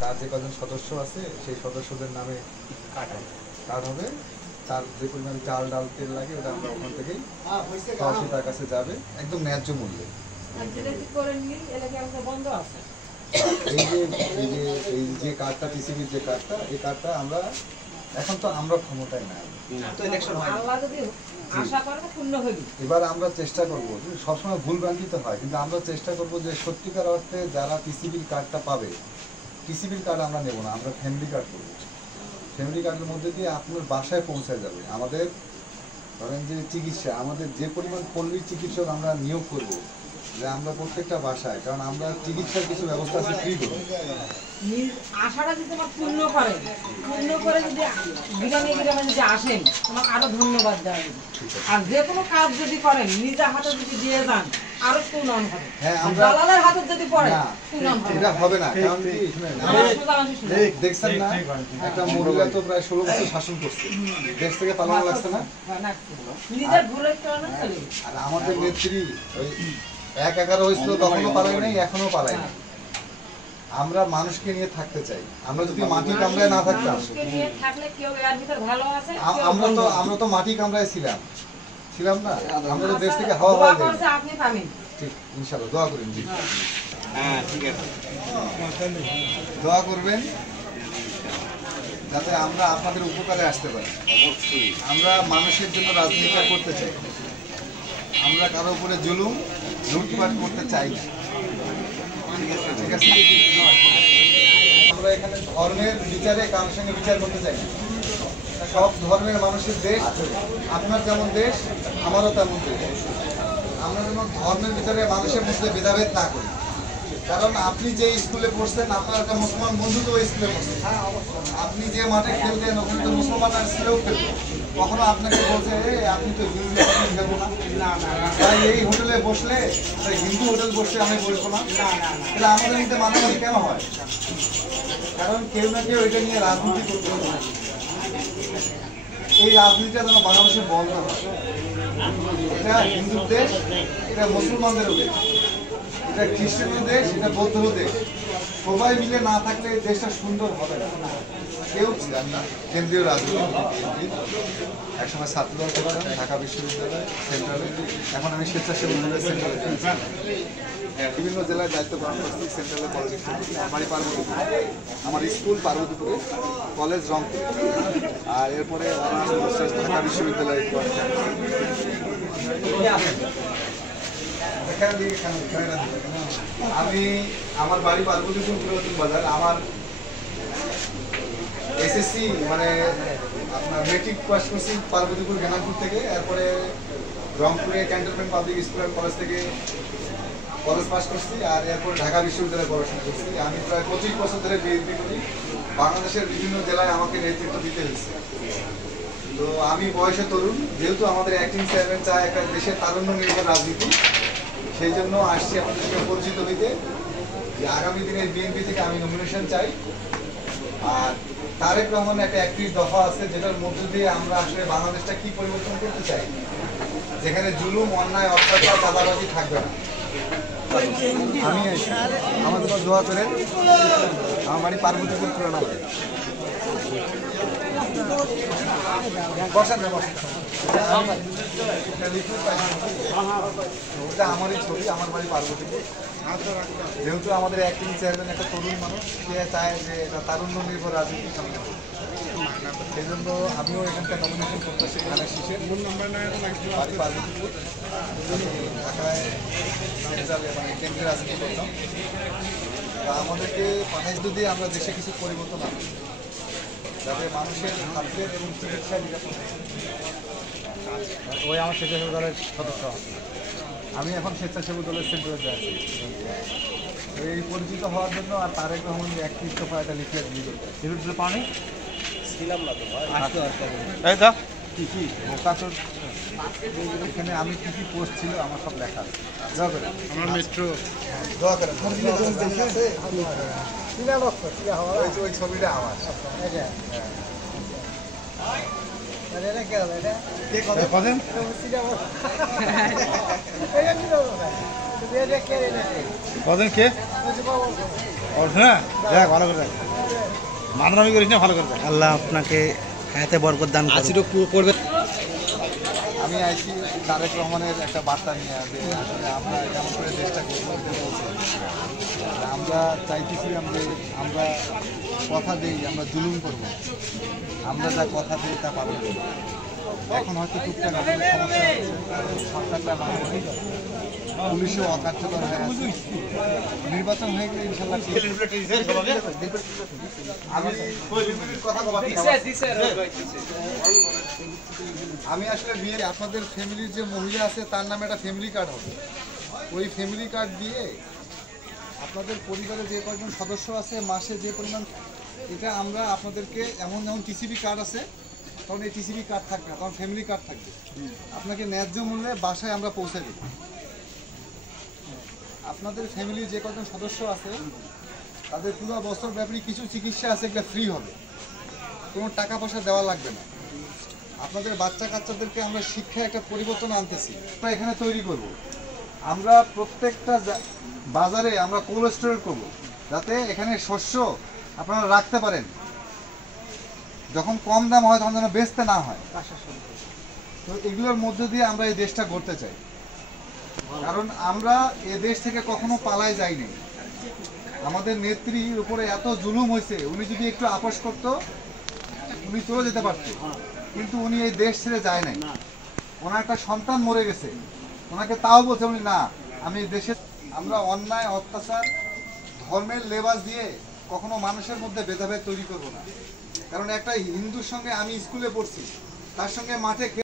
তার যে কজন সদস্য আছে সেই সদস্যদের নামে কার্ড হবে, তার যে পরিমাণ চাল ডাল তেল লাগে ওটা আমরা ওখান থেকেই সরাসরি তার কাছে যাবে একদম ন্যায্য মূল্যে। এই যে কার্ডটা টিসিবির যে কার্ডটা, এই কার্ডটা আমরা এখন তো আমরা ক্ষমতায় নাই, এবার আমরা চেষ্টা করবো, সবসময় ভুল ভ্রান্তি তো হয়, কিন্তু আমরা চেষ্টা করবো যে সত্যিকার অর্থে যারা টিসিবির কার্ডটা পাবে, টিসিবির কার্ড আমরা নেব না, আমরা ফ্যামিলি কার্ড করবো। ফ্যামিলি কার্ডের মধ্যে দিয়ে আপনার বাসায় পৌঁছায় যাবে। আমাদের ধরেন যে চিকিৎসা, আমাদের যে পরিমাণ পল্লী চিকিৎসক আমরা নিয়োগ করব, যে আমরা প্রত্যেকটা বাসায়, কারণ আমরা চিকিৎসার কিছু ব্যবস্থা আছে ফ্রি করবো। আশাটা যদি তোমার পূর্ণ করে যদি গ্রামে গ্রামে যদি আসেন, তোমাকে আরো ধন্যবাদ দেওয়া হবে। আর যে কোনো কাজ যদি করেন নিজের হাতে যদি দিয়ে যান, আরো সুনাম হবে। দালালের হাতে যদি পড়ে সুনাম হবে, এটা হবে না। কারণ কি দেখছেন না, একটা মহিলা তো প্রায় 16 বছর শাসন করছে, দেশ থেকে পালানো লাগছে না, নিজের ভুলের কারণে চলে। আর আমাদের নেত্রী ওই 1-11 হয়েছিল, তখনও পালাই নাই, এখনো পালাই নাই। আমরা মানুষকে নিয়ে থাকতে চাই। আমরা যদি মাটি কামড়ায় না থাকতাম, আমরা তো মাটি কামড়ায় ছিলাম না, আমরা তো দেশ থেকে হাওয়া পাই নাই। ঠিক, ইনশাআল্লাহ দোয়া করেন। জি হ্যাঁ, ঠিক আছে, দোয়া করবেন যাতে আমরা আপনাদের উপকারে আসতে পারি। অবশ্যই আমরা মানুষের জন্য রাজনীতিটা করতে চাই, আমরা কারো উপরে জুলুম লুটপাট করতে চাই না। ঠিক আছে, আমরা এখানে ধর্মের বিচারে কারোর সঙ্গে বিচার করতে চাই না। সব ধর্মের মানুষের দেশ, আপনার যেমন দেশ আমারও তেমন দেশ। আমরা যেমন ধর্মের ভিতরে মানুষের মধ্যে ভেদাভেদ না করি। কারণ আপনি যে স্কুলে পড়ছেন, আপনার একটা মুসলমান বন্ধু তো ওই স্কুলে পড়ছেন, আপনি যে মাঠে খেলতেন ওখানে তো মুসলমানরা স্কুলেও খেলতেন, কখনো আপনাকে বলছে আপনি তো হিন্দু, আপনি খেলবো না, তাই এই হোটেলে বসলে হিন্দু হোটেল বসলে আমি বলবো না। তাহলে আমাদের মধ্যে মাঝামাঝি কেন হয়? কারণ কেউ না কেউ এটা নিয়ে রাজনীতি করতে হবে। এই রাজনীতিটা যেন বাংলাদেশে বন্ধ হয়। এটা হিন্দুর দেশ, এটা মুসলমানদেরও দেশ, এটা খ্রিস্টানের দেশ, এটা বৌদ্ধ দেশ। সবাই মিলে না থাকলে দেশটা সুন্দর হবে না। কেউ ছিলেন না কেন্দ্রীয় রাজনীতি, একসময় ছাত্রদল করতাম ঢাকা বিশ্ববিদ্যালয় সেন্ট্রালে, এখন আমি স্বেচ্ছাসেবক দলের সেন্ট্রালে বিভিন্ন জেলায় দায়িত্ব পালন করছি। সেন্ট্রালে পলিটিক্স, আমার বাড়ি পার্বতীপুর, আমার স্কুল পার্বতীপুরে, কলেজ রংপুর, আর এরপরে ঢাকা বিশ্ববিদ্যালয়ে। আমি আমার বাড়ি পার্বতীপুর পুরাতন বাজার। আমার এসএসসি মানে আপনার মেট্রিক পাস করছি পার্বতীপুর জ্ঞানপুর থেকে, এরপরে রংপুরে cantonment public school and college থেকে কলেজ পাস করছি, আর এরপরে ঢাকা বিশ্ববিদ্যালয়ে পড়াশোনা করছি। আমি প্রায় 25 বছর ধরে বিএনপি করি। বাংলাদেশের বিভিন্ন জেলায় আমাকে নেতৃত্ব দিতে হয়েছে। তো আমি বয়সে তরুণ, যেহেতু আমাদের অ্যাক্টিং চেয়ারম্যান চায় একটা দেশের তারুণ্য নির্ভর রাজনীতি, সেই জন্য আসছি আপনাদের সঙ্গে পরিচিত হইতে যে আগামী দিনে বিএনপি থেকে আমি নমিনেশন চাই। আর তারেক রহমানের একটা 31 দফা আছে, যেটার মধ্য দিয়ে আমরা আসলে বাংলাদেশটা কি পরিবর্তন করতে চাই, যেখানে জুলুম, অন্যায়, অত্যাচার, চাঁদাবাজি থাকবে না। আমি আমার জন্য দোয়া করেন। আমার বাড়ি পার্বতীপুর পুরানো বাড়ি। ওটা আমারই ছবি, আমার বাড়ি পার্বতীপুর। যেহেতু আমাদের অ্যাক্টিং চেয়ারম্যান একটা তরুণ মানুষ, সে চায় যে এটা তারুণ্য নির্ভর রাজনীতি সামনে, সেই জন্য আমিও এখানকার নমিনেশন করতেছি। ধানের শীষের বাড়ি পার্বতীপুর, ঢাকায় সেন্ট্রালে মানে কেন্দ্রে রাজনীতি করতাম। তা আমাদেরকে পাঠাইশ দিয়ে আমরা দেশে কিছু পরিবর্তন আনি, যাতে মানুষের খাদ্যের এবং চিকিৎসা নিরাপদ। ওই আমার স্বেচ্ছাসেবক দলের সদস্য, আমি এখন স্বেচ্ছাসেবক দলের সেন্টারে আছি। এই পরিচিত হওয়ার জন্য আর তারেক রহমান 31 দফা একটা লিফলেট দিয়ে করতে সিলেট পানি ছিলাম না তো কি এখানে আমি কি কি পোস্ট ছিল আমার সব লেখা আছে। দোয়া করেন আমার মেট্রো, দোয়া করেন। ওই ছবিটা আমার। কে কথা কদিন কে হ্যাঁ দেখ ভালো করে দেখ মানরামি করিস না ভালো করে দেখ আল্লাহ আপনাকে হায়াতে বরকত দান করুন। আমি আইছি তারেক রহমানের একটা বার্তা নিয়ে যে আসলে আমরা কেমন করে দেশটা করতে বলছি। আমরা চাইতেছিলাম যে আমরা কথা দিই, আমরা জুলুম করব, আমরা যা কথা দিই তা পালন করব। এখন হয়তো টুকটাক আমাদের সমস্যা হচ্ছে, সরকারটা না হয়ে পুলিশও অকার্যকর হয়ে আছে। নির্বাচন হয়ে গেলে ইনশাল্লাহ আমি আসলে বিয়ে আপনাদের ফ্যামিলির যে মহিলা আছে তার নামে একটা ফ্যামিলি কার্ড হবে। ওই ফ্যামিলি কার্ড দিয়ে আপনাদের পরিবারে যে কয়েকজন সদস্য আছে মাসে যে পরিমাণ, এটা আমরা আপনাদেরকে যেমন টিসিবি কার্ড আছে তখন এই টিসিবি কার্ড থাকবে না, তখন ফ্যামিলি কার্ড থাকবে। আপনাকে ন্যায্য মূল্যে বাসায় আমরা পৌঁছে দিই। আপনাদের ফ্যামিলির যে কয়েকজন সদস্য আছে তাদের পুরো বছর ব্যাপারে কিছু চিকিৎসা আছে, এগুলো ফ্রি হবে, কোনো টাকা পয়সা দেওয়া লাগবে না। আপনাদের বাচ্চা কাচ্চাদেরকে আমরা শিক্ষায় একটা পরিবর্তন আনতেছি, আমরা এখানে তৈরি করব। আমরা প্রত্যেকটা বাজারে আমরা কোল্ড স্টোরেজ করব, যাতে এখানে শস্য আপনারা রাখতে পারেন, যখন কম দাম হয় তখন যেন বেচতে না হয়। তো এগুলোর মধ্য দিয়ে আমরা এই দেশটা গড়তে চাই, কারণ আমরা এ দেশ থেকে কখনো পালায় যাইনি। আমাদের নেত্রীর উপরে এত জুলুম হয়েছে, উনি যদি একটু আপোষ করতো উনি চলে যেতে পারতো, কিন্তু উনি এই দেশ ছেড়ে যায় নাই। ওনার একটা সন্তান মরে গেছে, ওনাকে তাও বলছে উনি না, আমি দেশে। আমরা অন্যায় অত্যাচার ধর্মের লেবাস দিয়ে কখনো মানুষের মধ্যে ভেদাভেদ তৈরি করব না। কারণ একটা হিন্দুর সঙ্গে আমি স্কুলে পড়ছি, তার সঙ্গে মাঠে